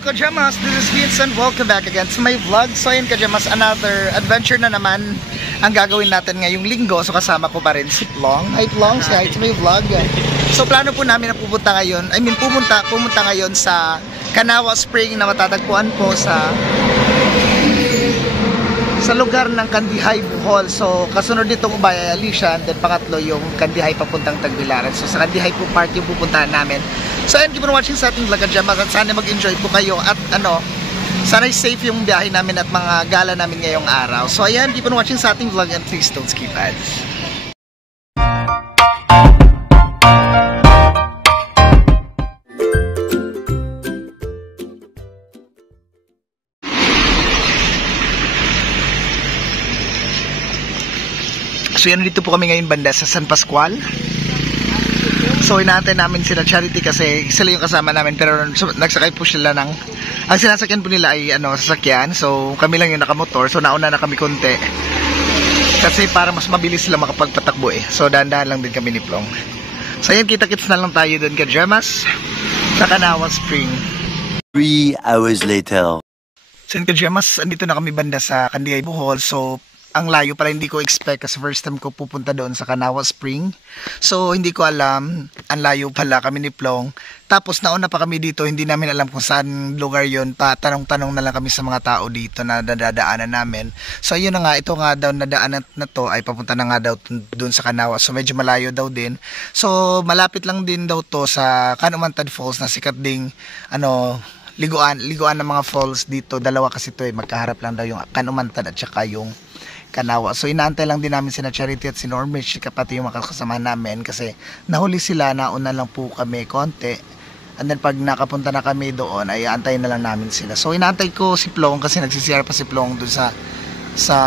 Kajamas, this is Vincent. Welcome back again to my vlog. So ayun Kajamas, another adventure na naman ang gagawin natin ngayong linggo. So kasama ko pa rin si Plong. Hi Plong, say hi to my vlog. So plano po namin na pumunta ngayon, pumunta ngayon sa Kanawa Spring na matatagpuan po sa lugar ng Kandihay, Bohol. So kasunod nitong Ubaya, Alicia, and then pangatlo yung Kandihay papuntang Tagbilaran. So sa Kandihay po part yung pupuntahan namin. So and keep on watching sa ating vlog Kajamas, at sana mag-enjoy po kayo at sana safe yung biyahe namin at mga gala namin ngayong araw. So ayan, keep on watching sa ating vlog and please don't skip ads. So yan, dito po kami ngayon banda sa San Pascual. So inaantay namin sila Charity kasi sila yung kasama namin, pero nagsakay po sila ng, ang sinasakyan po nila ay sasakyan. So kami lang yung nakamotor, so nauna na kami konti kasi para mas mabilis sila makapagpatakbo So dahan-dahan lang din kami ni Plong. So yan, kita-kits na lang tayo doon Kajamas sa Kanawa Spring. 3 hours later. So yan Kajamas, andito na kami banda sa Kandihay, Bohol. So ang layo pala, hindi ko expect kasi first time ko pupunta doon sa Kanawa Spring. So hindi ko alam, ang layo pala kami ni Plong. Tapos nauna pa kami dito, hindi namin alam kung saan lugar yon. Tanong-tanong na lang kami sa mga tao dito na dadaanan namin. So ayun na nga, ito nga daw na daanan na to ay papunta na nga daw doon sa Kanawa. So medyo malayo daw din. So malapit lang din daw to sa Kanumantad Falls na sikat ding liguan ng mga falls dito. Dalawa kasi to magkaharap lang daw yung Kanumantad at saka yung Kanawa. So inaantay lang din namin sina Charity at si Normich, kapati yung makakasama namin kasi nahuli sila, nauna lang po kami konti. And then pag nakapunta na kami doon ay aantayin na lang namin sila. So inaantay ko si Plong kasi nagsisiyar pa si Plong doon sa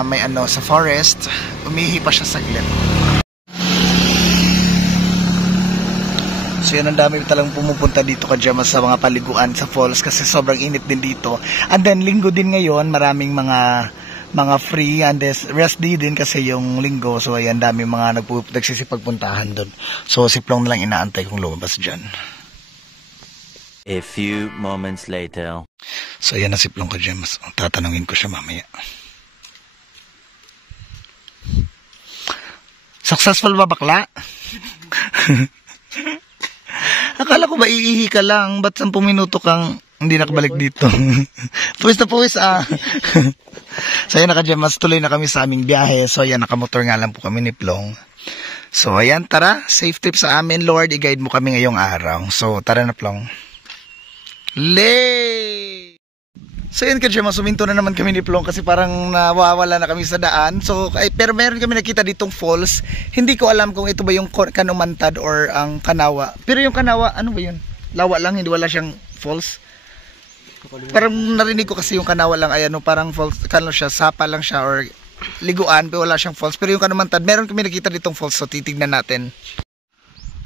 may sa forest. Umihi pa siya saglit. So yun, ang dami talang pumupunta dito Kajamas sa mga paliguan sa falls kasi sobrang init din dito. And then linggo din ngayon, maraming mga free and rest day din kasi yung linggo. So ayan, dami mga nagsisipagpuntahan doon. So si Plong na lang inaantay kung lumabas dyan. A few moments later. So ayan na si Plong Kajamas. Tatanungin ko siya mamaya. Successful ba bakla? Akala ko ba iihi ka lang? Ba't 10 minuto kang hindi nakabalik dito? Puwis na puwis So ayan Kajamas, tuloy na kami sa aming biyahe. So ayan, nakamotor nga lang po kami ni Plong. So ayan, tara, safe trip sa amin Lord, i-guide mo kami ngayong araw. So tara na Plong. Lay! So ayan Kajamas, suminto na naman kami ni Plong kasi parang nawawala na kami sa daan. So pero meron kami nakita ditong falls. Hindi ko alam kung ito ba yung Kanumantad or ang Kanawa. Pero yung Kanawa, ano ba yun? Lawa lang, hindi wala siyang falls. Parang narinig ko kasi yung Kanawa lang ay parang falls, siya, sapa lang siya or liguan, pero wala siyang falls. Pero yung Kanumantad, meron kami nakita ditong falls, so titignan natin.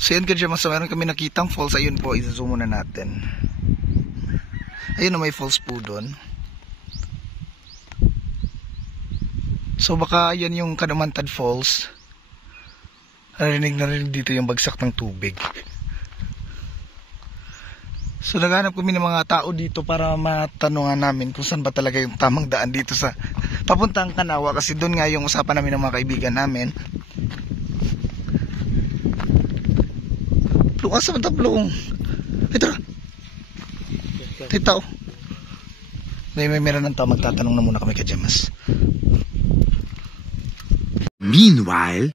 So yun Kajamas, so meron kami nakitang falls. Ayun po, isa-zoom muna natin. Ayun na, may falls po doon. So baka yan yung Kanumantad Falls. Narinig dito yung bagsak ng tubig. So naghanap kami ng mga tao dito para matanungan namin kung saan ba talaga yung tamang daan dito sa papuntang Kanawa, kasi doon nga yung usapan namin ng mga kaibigan namin. Plong, asa man ta Plong? Ito na. May tao. May meron ng tao, magtatanong na muna kami Kajamas. Meanwhile,